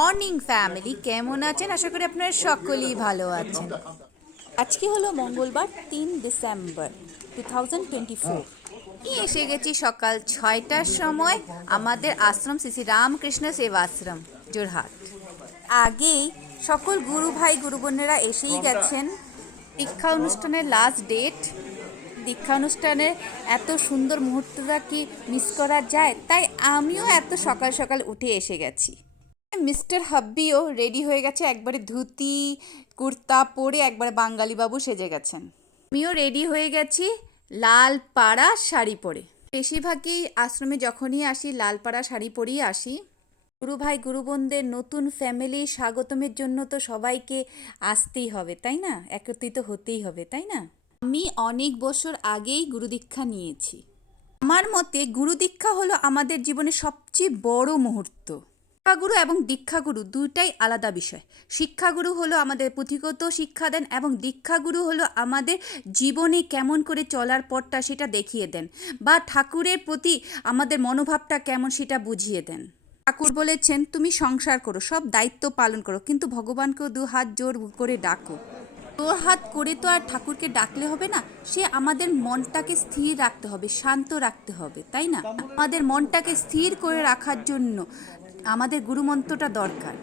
Morning family, কেমন আছেন? আশা করি আপনারা সকলেই ভালো আছেন। আজকে হলো মঙ্গলবার 3 ডিসেম্বর 2024। এসে গেছি সকাল 6টার সময় আমাদের আশ্রম শ্রী রামকৃষ্ণ সেবাশ্রম জোরহাট। আগেই সকল গুরু ভাই গুরু বোনেরা এসেই গেছেন। দীক্ষা অনুষ্ঠানের লাস্ট ডেট, দীক্ষা অনুষ্ঠানের এত সুন্দর মুহূর্তটা কি মিস করা যায়? তাই আমিও এত সকাল সকাল উঠে এসে গেছি। মিস্টার হাব্বিও রেডি হয়ে গেছে, একবারে ধুতি কুর্তা পরে একবারে বাঙালি বাবু সেজে গেছেন। আমিও রেডি হয়ে গেছি লাল পাড়া শাড়ি পরে। বেশিরভাগই আশ্রমে যখনই আসি লাল পাড়া শাড়ি পরেই আসি। গুরু ভাই গুরু বোনদের নতুন ফ্যামিলি স্বাগতমের জন্য তো সবাইকে আসতেই হবে, তাই না? একত্রিত হতেই হবে, তাই না? আমি অনেক বছর আগেই গুরু দীক্ষা নিয়েছি। আমার মতে গুরু দীক্ষা হলো আমাদের জীবনের সবচেয়ে বড় মুহূর্ত। শিক্ষাগুরু এবং দীক্ষাগুরু দুইটাই আলাদা বিষয়। শিক্ষাগুরু হলো আমাদের পুঁথিগত শিক্ষা দেন এবং দীক্ষাগুরু হলো আমাদের জীবনে কেমন করে চলার পথটা সেটা দেখিয়ে দেন, বা ঠাকুরের প্রতি আমাদের মনোভাবটা কেমন সেটা বুঝিয়ে দেন। ঠাকুর বলেছেন, তুমি সংসার করো, সব দায়িত্ব পালন করো, কিন্তু ভগবানকেও 2 হাত জোর করে ডাকো। 2 হাত করে তো আর ঠাকুরকে ডাকলে হবে না, সে আমাদের মনটাকে স্থির রাখতে হবে, শান্ত রাখতে হবে, তাই না? আমাদের মনটাকে স্থির করে রাখার জন্য আমাদের গুরুমন্ত্রটা দরকার।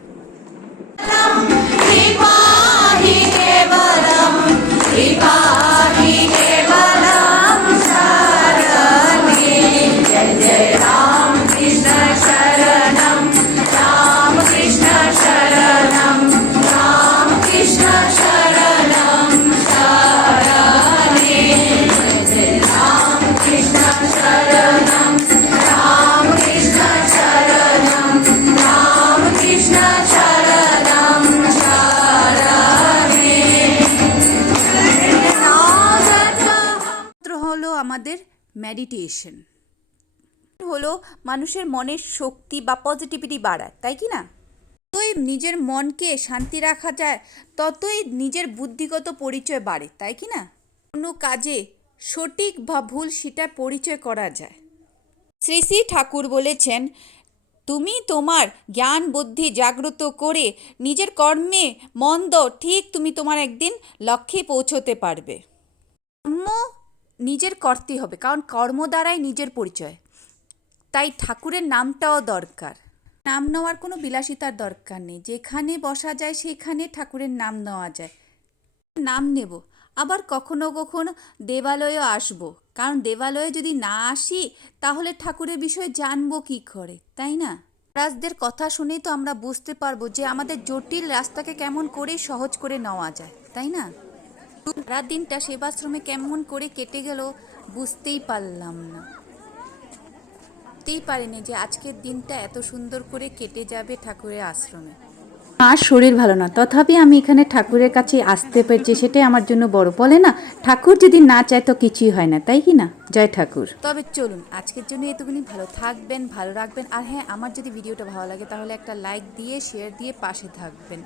হলো আমাদের মেডিটেশন, হলো মানুষের মনের শক্তি বা পজিটিভিটি বাড়ায়, তাই কি না? যতই নিজের মনকে শান্তি রাখা যায় ততই নিজের বুদ্ধিগত পরিচয় বাড়ে, তাই কি না? কোনো কাজে সঠিক বা ভুল সেটা পরিচয় করা যায়। শ্রী শ্রী ঠাকুর বলেছেন, তুমি তোমার জ্ঞান বুদ্ধি জাগ্রত করে নিজের কর্মে মন দাও, ঠিক তুমি তোমার একদিন লক্ষ্যে পৌঁছতে পারবে। কর্ম নিজের করতে হবে, কারণ কর্ম দ্বারাই নিজের পরিচয়। তাই ঠাকুরের নামটাও দরকার। নাম নেওয়ার কোনো বিলাসিতার দরকার নেই, যেখানে বসা যায় সেখানে ঠাকুরের নাম নেওয়া যায়। নাম নেব, আবার কখনো কখনো দেবালয়েও আসব, কারণ দেবালয়ে যদি না আসি তাহলে ঠাকুরের বিষয়ে জানবো কী করে, তাই না? মহারাজদের কথা শুনেই তো আমরা বুঝতে পারবো যে আমাদের জটিল রাস্তাকে কেমন করে সহজ করে নেওয়া যায়, তাই না? রাত দিনটা সেবাশ্রমে কেমন করে কেটে গেল বুঝতেই পারলাম না, বুঝতেই পারিনি যে আজকের দিনটা এত সুন্দর করে কেটে যাবে ঠাকুরের আশ্রমে। আর শরীর ভালো না, তথাপি আমি এখানে ঠাকুরের কাছে আসতে পেরেছি, সেটাই আমার জন্য বড়। বলে না, ঠাকুর যদি না চায় তো কিছুই হয় না, তাই কি না? জয় ঠাকুর। তবে চলুন আজকের জন্য এতটুকুনি। ভালো থাকবেন, ভালো রাখবেন, আর হ্যাঁ, আমার যদি ভিডিওটা ভালো লাগে তাহলে একটা লাইক দিয়ে শেয়ার দিয়ে পাশে থাকবেন।